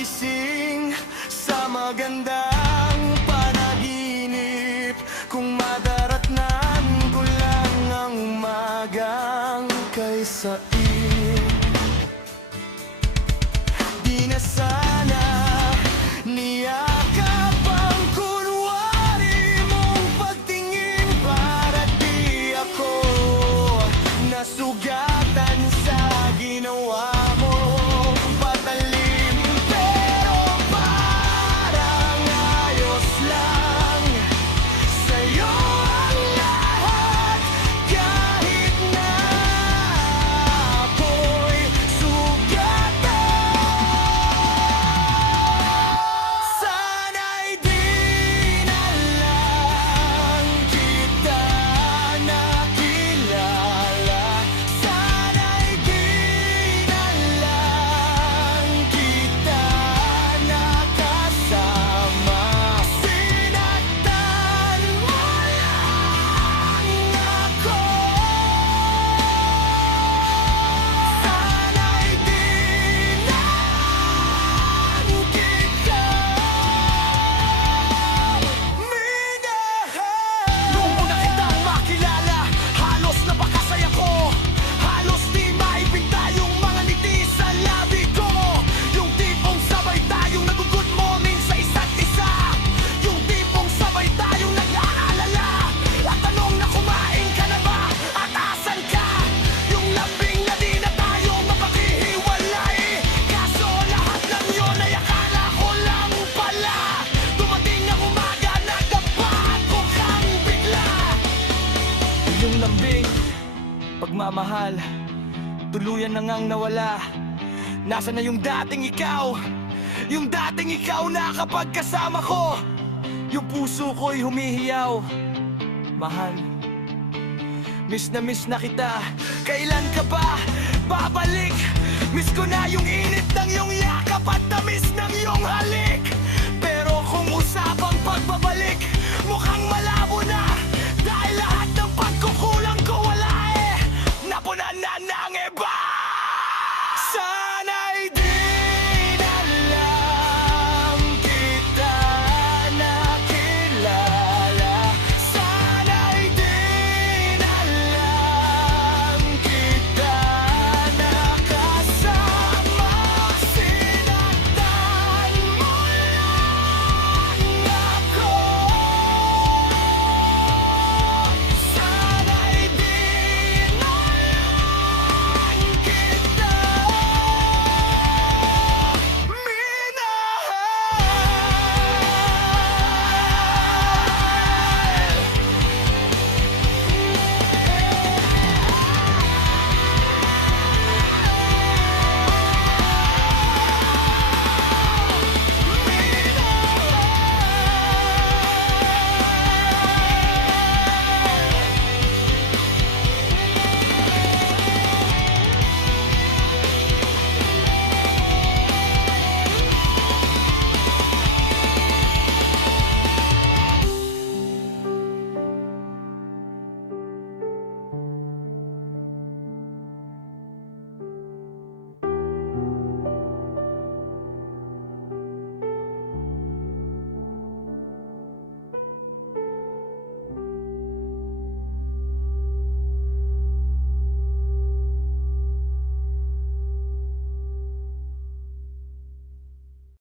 magising sa magandang panaginip. Kung madaratnan ko lang ang umagang kay sain, di na sana niyakap ang kunwari mong pagtingin, para di ako nasugatan sa ginawa mo. Patalim pero parang ayos lang sa'yo ang lahat, kahit na ako'y sugatan. Sana'y di na lang kita nakilala, sana'y di na lang kita nakasama. Sinaktan mo lang ako, sana'y di na kita minahal. Nung una kitang makilala, halos napakasaya ko. Halos di maipinta yung mga ngiti sa labi ko. Yung tipong sabay tayong nag-good morning sa isa't isa. Yung tipong sabay tayong nag-aalala at tanong na kumain ka na ba at asan ka. Yung lambing na di na tayo mapakihiwalay, kaso lahat ng yun ay akala ko lang pala. Dumating ang umaga, nagdapat ko kang bigla. Yung lambing, pagmamahal, tuluyan na ngang nawala. Nasaan na yung dating ikaw? Yung dating ikaw na kapag kasama ko, yung puso ko'y humihiyaw. Mahal, miss na kita. Kailan ka ba babalik? Miss ko na yung init ng iyong yakap at